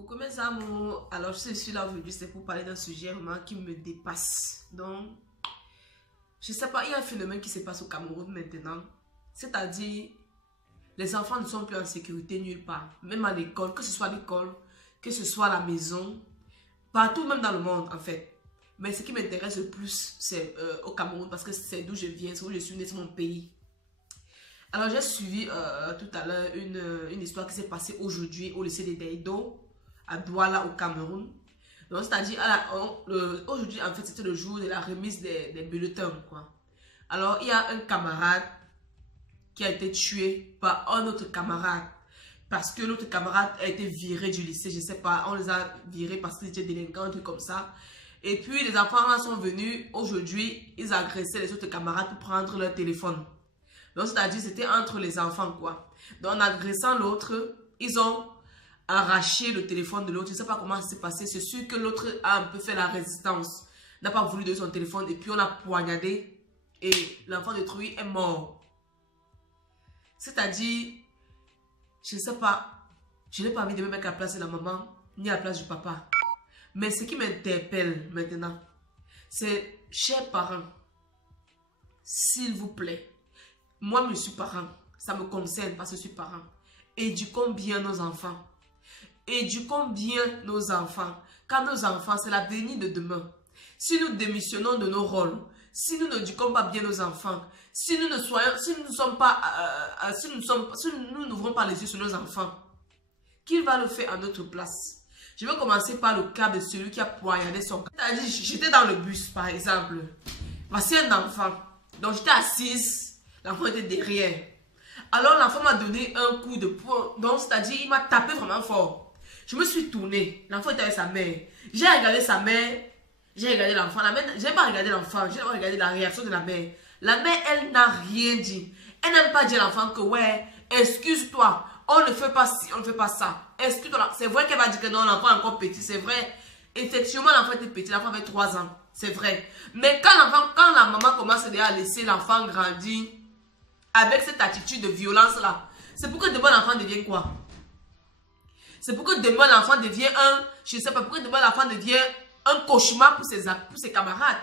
Coucou mes amours, alors je suis là aujourd'hui, c'est pour parler d'un sujet vraiment qui me dépasse. Donc, je sais pas, il y a un phénomène qui se passe au Cameroun maintenant. C'est-à-dire, les enfants ne sont plus en sécurité nulle part. Même à l'école, que ce soit l'école, que ce soit la maison, partout même dans le monde en fait. Mais ce qui m'intéresse le plus, c'est au Cameroun parce que c'est d'où je viens, c'est où je suis née, c'est mon pays. Alors j'ai suivi tout à l'heure une histoire qui s'est passée aujourd'hui au lycée de Deido, à Douala au Cameroun. Donc c'est-à-dire, aujourd'hui en fait c'était le jour de la remise des bulletins quoi. Alors il y a un camarade qui a été tué par un autre camarade. Parce que l'autre camarade a été viré du lycée, je sais pas, on les a virés parce qu'ils étaient délinquants, un truc comme ça. Et puis les enfants là sont venus, aujourd'hui, ils agressaient les autres camarades pour prendre leur téléphone. Donc c'est-à-dire, c'était entre les enfants quoi. Donc en agressant l'autre, ils ont arraché le téléphone de l'autre. Je ne sais pas comment ça s'est passé, c'est sûr que l'autre a un peu fait la résistance. N'a pas voulu donner son téléphone et puis on a poignardé et l'enfant détruit est mort. C'est-à-dire, je ne sais pas, je n'ai pas envie de me mettre à la place de la maman, ni à la place du papa. Mais ce qui m'interpelle maintenant, c'est, chers parents, s'il vous plaît, moi je suis parent, ça me concerne parce que je suis parent. Éduquons bien nos enfants. Éduquons bien nos enfants. Car nos enfants, c'est l'avenir de demain. Si nous démissionnons de nos rôles, si nous n'éduquons pas bien nos enfants, si nous n'ouvrons pas les yeux sur nos enfants, qui va le faire à notre place? Je vais commencer par le cas de celui qui a poignardé son... C'est-à-dire, j'étais dans le bus, par exemple. Voici un enfant. Donc, j'étais assise. L'enfant était derrière. Alors, l'enfant m'a donné un coup de poing. Donc, c'est-à-dire, il m'a tapé vraiment fort. Je me suis tournée. L'enfant était avec sa mère. J'ai regardé sa mère. J'ai regardé l'enfant. La mère, je n'ai pas regardé l'enfant. J'ai regardé la réaction de la mère. La mère, elle n'a rien dit. Elle n'aime pas dire à l'enfant que, ouais, excuse-toi. On ne fait pas ci, on ne fait pas ça. Excuse-toi. C'est vrai qu'elle va dire que non, l'enfant est encore petit. C'est vrai. Effectivement, l'enfant était petit. L'enfant avait 3 ans. C'est vrai. Mais quand la maman commence déjà à laisser l'enfant grandir avec cette attitude de violence-là, c'est pour que demain l'enfant devienne quoi? C'est pour que demain l'enfant devienne je ne sais pas, pour que demain l'enfant devienne un cauchemar pour ses camarades.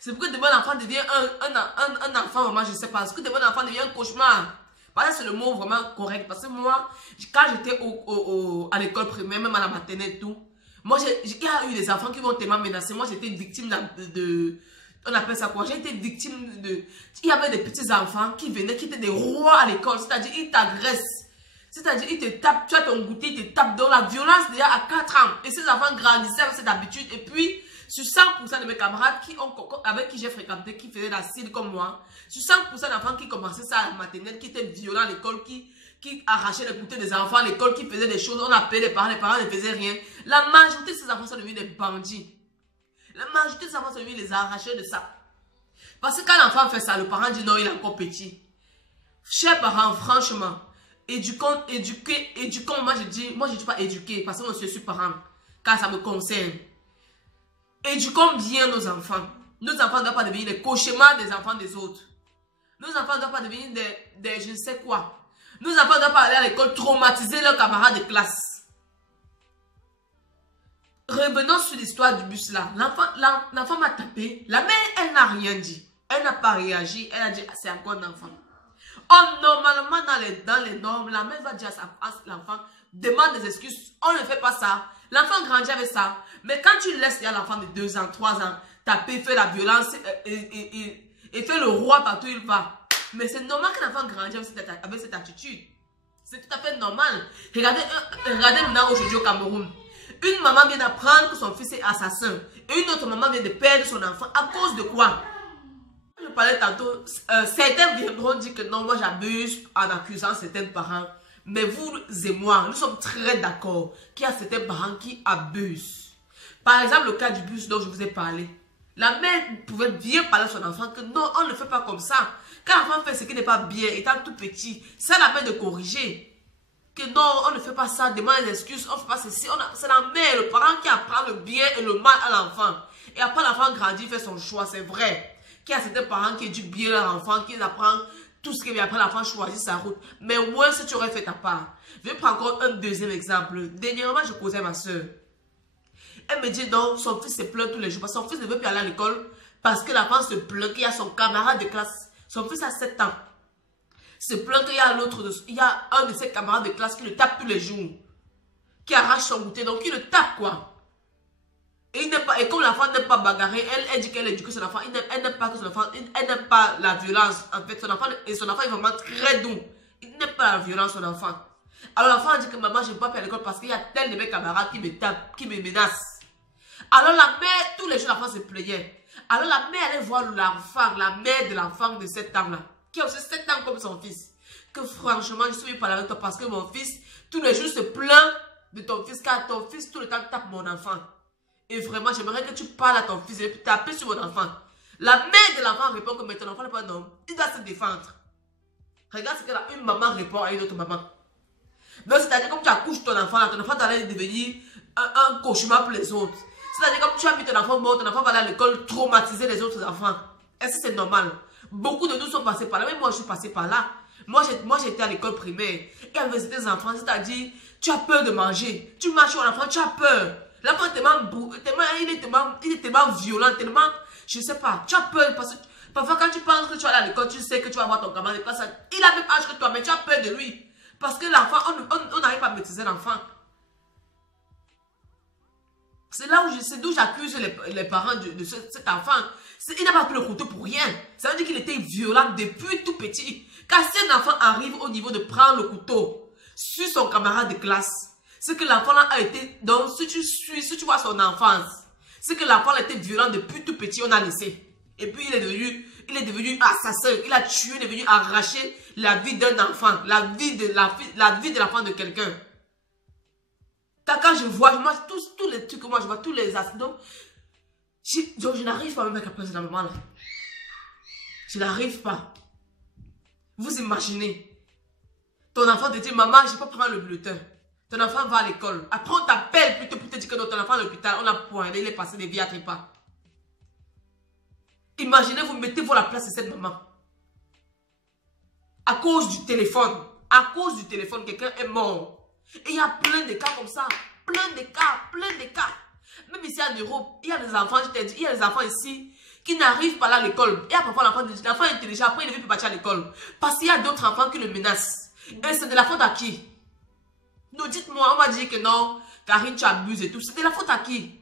C'est pour que demain l'enfant devienne un enfant vraiment, je ne sais pas. Est-ce que demain l'enfant devient un cauchemar? Parce que c'est le mot vraiment correct. Parce que moi, quand j'étais à l'école primaire, même à la maternelle et tout, moi, il y a eu des enfants qui m'ont tellement menacé. Moi, j'étais victime on appelle ça quoi? J'ai été victime de... Il y avait des petits enfants qui venaient, qui étaient des rois à l'école. C'est-à-dire, ils t'agressent. C'est-à-dire, ils te tapent, tu as ton goûter, ils te tapent dans la violence déjà à 4 ans. Et ces enfants grandissaient avec cette habitude. Et puis, sur 100% de mes camarades avec qui j'ai fréquenté, qui faisaient la cile comme moi, sur 100% d'enfants qui commençaient ça à la maternelle, qui étaient violents à l'école, qui arrachaient les goûters des enfants à l'école, qui faisaient des choses, on appelait les parents ne faisaient rien. La majorité de ces enfants sont devenus des bandits. La majorité de ces enfants sont devenus les arracheurs de ça. Parce que quand l'enfant fait ça, le parent dit non, il est encore petit. Chers parents, franchement, éduquons, moi je dis pas éduquer, parce que moi je suis parent, car ça me concerne. Éduquons bien nos enfants. Nos enfants ne doivent pas devenir les cauchemars des enfants des autres. Nos enfants ne doivent pas devenir des je ne sais quoi. Nos enfants ne doivent pas aller à l'école traumatiser leurs camarades de classe. Revenons sur l'histoire du bus là. L'enfant m'a tapé. La mère, elle n'a rien dit. Elle n'a pas réagi. Elle a dit, c'est encore un enfant. Oh, normalement, dans les normes, la mère va dire à l'enfant, demande des excuses. On ne fait pas ça. L'enfant grandit avec ça. Mais quand tu laisses l'enfant de 2 ans, 3 ans, taper, faire la violence et faire le roi partout où il va. Mais c'est normal que l'enfant grandisse avec cette attitude. C'est tout à fait normal. Regardez maintenant aujourd'hui au Cameroun. Une maman vient d'apprendre que son fils est assassin. Et une autre maman vient de perdre son enfant. À cause de quoi? Je parlais tantôt. Certains viendront dire que non, moi j'abuse en accusant certains parents. Mais vous et moi, nous sommes très d'accord qu'il y a certains parents qui abusent. Par exemple, le cas du bus dont je vous ai parlé. La mère pouvait bien parler à son enfant que non, on ne fait pas comme ça. Quand l'enfant fait ce qui n'est pas bien, étant tout petit, c'est la mère de corriger. Que non, on ne fait pas ça, demande des excuses, on ne fait pas ceci. C'est la mère, le parent qui apprend le bien et le mal à l'enfant. Et après l'enfant grandit, fait son choix, c'est vrai. Qu'il y a certains parents qui éduquent bien leur enfant, qui apprennent tout ce qui vient après, l'enfant choisit sa route. Mais au moins, si tu aurais fait ta part. Je vais prendre encore un deuxième exemple. Dernièrement, je causais ma soeur. Elle me dit non, son fils se plaint tous les jours. Parce que son fils ne veut plus aller à l'école. Parce que l'enfant se plaint qu'il y a son camarade de classe. Son fils a 7 ans. Se plaint qu'il y a il y a un de ses camarades de classe qui le tape tous les jours. Qui arrache son goûter. Donc, il le tape quoi. Et comme l'enfant n'aime pas bagarrer, elle dit qu'elle éduque son enfant. Elle n'aime pas que son enfant, elle n'aime pas la violence. En fait, son enfant est vraiment très doux. Il n'aime pas la violence, son enfant. Alors l'enfant a dit que maman, je ne vais pas faire l'école parce qu'il y a tel de mes camarades qui me tapent, qui me menacent. Alors la mère, tous les jours, l'enfant se plaignait. Alors la mère allait voir l'enfant, la mère de l'enfant de 7 ans-là, qui a aussi 7 ans comme son fils. Que franchement, je suis venu parler avec toi parce que mon fils, tous les jours, se plaint de ton fils, car ton fils, tout le temps, tape mon enfant. Et vraiment, j'aimerais que tu parles à ton fils et taper sur mon enfant. La mère de l'enfant répond que mais ton enfant n'est pas un homme. Il doit se défendre. Regarde ce que une maman répond à une autre maman. Donc, c'est-à-dire comme tu accouches ton enfant, là, ton enfant doit devenir un cauchemar pour les autres. C'est-à-dire comme tu as mis ton enfant mort, ton enfant va aller à l'école traumatiser les autres enfants. Est-ce que c'est normal? Beaucoup de nous sont passés par là. Même moi, je suis passé par là. Moi, j'étais à l'école primaire. Et avec des enfants, c'est-à-dire, tu as peur de manger. Tu marches sur l'enfant, tu as peur. L'enfant est il est tellement violent, tellement, je ne sais pas, tu as peur parce que parfois quand tu penses que tu vas aller à l'école, tu sais que tu vas voir ton camarade de classe, il a le même âge que toi, mais tu as peur de lui. Parce que l'enfant, on n'arrive pas à maîtriser l'enfant. C'est là où c'est d'où j'accuse les parents de cet enfant. Il n'a pas pris le couteau pour rien. Ça veut dire qu'il était violent depuis tout petit. Quand si un enfant arrive au niveau de prendre le couteau sur son camarade de classe, c'est que l'enfant a été, donc si tu vois son enfance, c'est que l'enfant a été violent depuis tout petit, on a laissé. Et puis il est devenu assassin, il a tué, il est venu arracher la vie d'un enfant, la vie de l'enfant de quelqu'un. Quand je vois, tous les trucs que moi je vois, tous les accidents, je n'arrive pas à me mettre à place de la maman là. Je n'arrive pas. Vous imaginez, ton enfant te dit, maman, je ne vais pas prendre le bulletin. Ton enfant va à l'école. Après, on t'appelle plutôt pour te dire que ton enfant est à l'hôpital. On a pointé, il est passé des vies à trépas. Imaginez, vous mettez-vous à la place de cette maman. À cause du téléphone. À cause du téléphone, quelqu'un est mort. Et il y a plein de cas comme ça. Plein de cas. Même ici en Europe, il y a des enfants, je t'ai dit, il y a des enfants ici qui n'arrivent pas à l'école. Et parfois, l'enfant est intelligent, après il ne veut plus partir à l'école. Parce qu'il y a d'autres enfants qui le menacent. Et c'est de la faute à qui? Nous dites-moi, on va dire que non, Karine, tu abuses et tout. C'est de la faute à qui?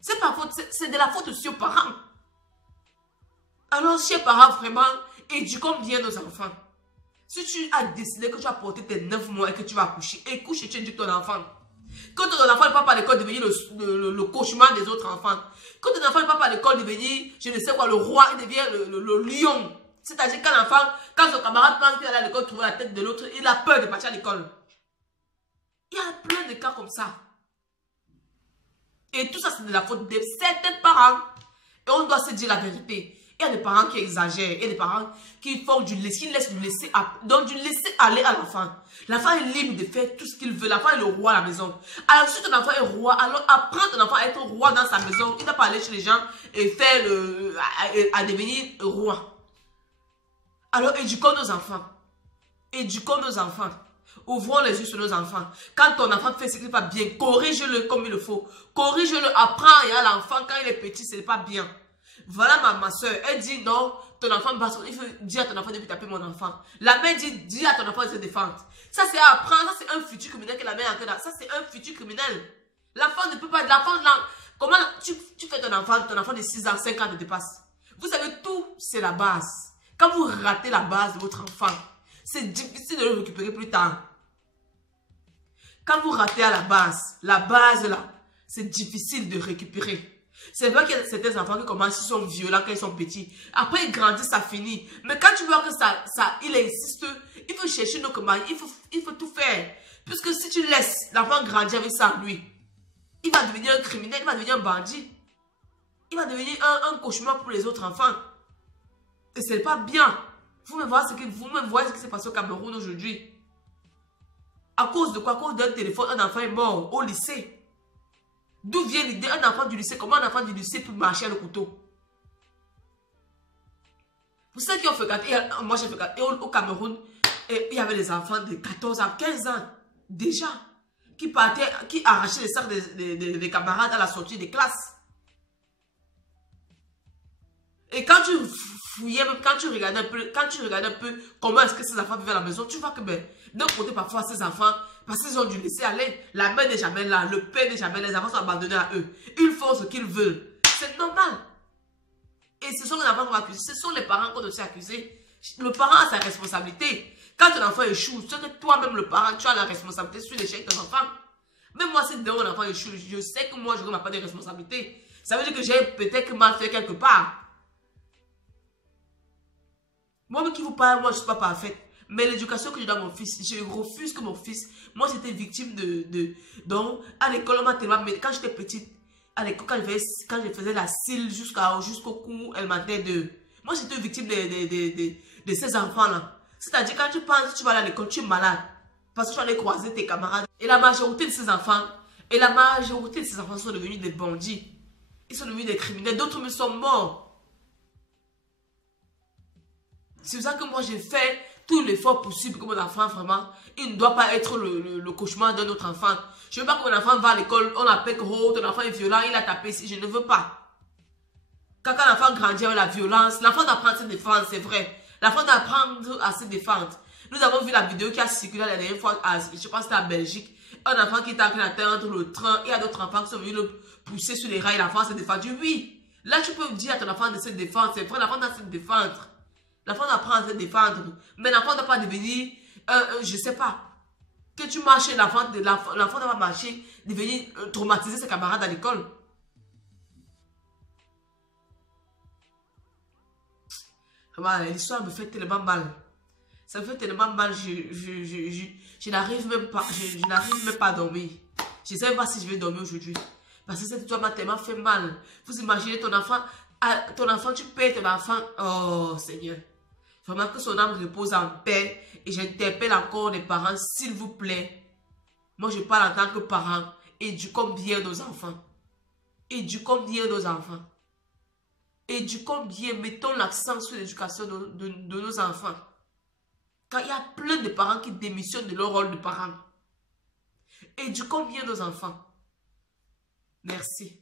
C'est pas faute, c'est de la faute aussi aux parents. Alors, chers parents, vraiment, éduquons bien nos enfants. Si tu as décidé que tu vas porter tes 9 mois et que tu vas accoucher, couche et tu éduques ton enfant. Quand ton enfant ne va pas à l'école devenir le cauchemar des autres enfants. Quand ton enfant ne va pas à l'école devenir, je ne sais quoi, le roi, il devient le lion. C'est-à-dire quand son camarade pense qu'il va aller à l'école trouver la tête de l'autre, il a peur de partir à l'école. Il y a plein de cas comme ça. Et tout ça, c'est de la faute de certains parents. Et on doit se dire la vérité. Il y a des parents qui exagèrent. Il y a des parents qui font du laisser, donc du laisser aller à l'enfant. L'enfant est libre de faire tout ce qu'il veut. L'enfant est le roi à la maison. Alors, si ton enfant est roi, alors apprends ton enfant à être roi dans sa maison. Il ne va pas aller chez les gens et faire à devenir roi. Alors, éduquons nos enfants. Éduquons nos enfants. Ouvrons les yeux sur nos enfants. Quand ton enfant fait ce qu'il va bien, corrige-le comme il le faut. Corrige-le, apprends. Et à l'enfant, quand il est petit, ce n'est pas bien. Voilà ma soeur. Elle dit non, ton enfant, il faut dire à ton enfant de ne taper mon enfant. La mère dit, dis à ton enfant de se défendre. Ça, c'est apprendre. Ça, c'est un futur criminel que la mère a en train. Ça, c'est un futur criminel. L'enfant ne peut pas. Comment tu fais ton enfant de 6 ans, 5 ans te dépasse. Vous savez, tout, c'est la base. Quand vous ratez la base de votre enfant, c'est difficile de le récupérer plus tard. Quand vous ratez à la base là, c'est difficile de récupérer. C'est vrai qu'il y a certains enfants qui commencent, ils sont violents quand ils sont petits. Après, ils grandissent, ça finit. Mais quand tu vois que il insiste, il faut chercher nos commandes, il faut tout faire. Puisque si tu laisses l'enfant grandir avec ça, lui, il va devenir un criminel, il va devenir un bandit. Il va devenir un cauchemar pour les autres enfants. Et ce n'est pas bien. Vous-même voyez ce qui s'est passé au Cameroun aujourd'hui. À cause de quoi? À cause d'un téléphone, un enfant est mort au lycée. D'où vient l'idée? Un enfant du lycée, comment un enfant du lycée peut marcher à le couteau? Pour ceux qui ont fréquenté, moi j'ai fréquenté au Cameroun, et il y avait des enfants de 14 ans, 15 ans, déjà, qui partaient, qui arrachaient les sacs des camarades à la sortie des classes. Et quand tu fouillais, même quand tu regardais un peu comment est-ce que ces enfants vivent à la maison, tu vois que ben, d'un côté, parfois, ces enfants, parce qu'ils ont dû laisser aller, la mère n'est jamais là, le père n'est jamais là, les enfants sont abandonnés à eux. Ils font ce qu'ils veulent. C'est normal. Et ce sont les enfants qu'on va accuser, ce sont les parents qu'on doit aussi accuser. Le parent a sa responsabilité. Quand ton enfant échoue, c'est que toi-même, le parent, tu as la responsabilité sur l'échec de ton enfant. Même moi, si demain mon enfant échoue, je sais que moi, je n'aurai ma part de responsabilité. Ça veut dire que j'ai peut-être mal fait quelque part. Moi qui vous parle, moi je ne suis pas parfaite. Mais l'éducation que je donne à mon fils, je refuse que mon fils, moi j'étais victime donc à l'école on m'a tellement, mais quand j'étais petite, à l'école quand je faisais la cile jusqu'au cou, elle m'a de, moi j'étais victime de ces enfants là. C'est-à-dire quand tu penses que tu vas aller à l'école, tu es malade. Parce que tu vas aller croiser tes camarades. Et la majorité de ces enfants, sont devenus des bandits. Ils sont devenus des criminels, d'autres me sont morts. C'est pour ça que moi, j'ai fait tout l'effort possible que mon enfant, vraiment, il ne doit pas être le cauchemar d'un autre enfant. Je ne veux pas que mon enfant va à l'école, on appelle que oh, ton enfant est violent, il a tapé ici. Je ne veux pas. Quand l'enfant grandit avec la violence, l'enfant apprend à se défendre, c'est vrai. L'enfant apprend à se défendre. Nous avons vu la vidéo qui a circulé la dernière fois, je pense que c'était en Belgique. Un enfant qui était en train d'atteindre le train, il y a d'autres enfants qui sont venus le pousser sur les rails, l'enfant s'est défendu. Oui, là tu peux dire à ton enfant de se défendre, c'est vrai, l'enfant doit se défendre. L'enfant apprend à se défendre. Mais l'enfant ne doit pas devenir, je ne sais pas, que tu marches, l'enfant ne doit pas marcher, devenir traumatiser ses camarades à l'école. L'histoire me fait tellement mal. Ça me fait tellement mal, je n'arrive même pas, je n'arrive même pas à dormir. Je ne sais pas si je vais dormir aujourd'hui. Parce que cette histoire m'a tellement fait mal. Vous imaginez ton enfant, tu perds ton enfant. Oh Seigneur. Vraiment que son âme repose en paix. Et j'interpelle encore les parents, s'il vous plaît. Moi, je parle en tant que parent. Éduquons bien nos enfants. Éduquons bien nos enfants. Éduquons bien, mettons l'accent sur l'éducation de nos enfants. Car il y a plein de parents qui démissionnent de leur rôle de parents. Éduquons bien nos enfants. Merci.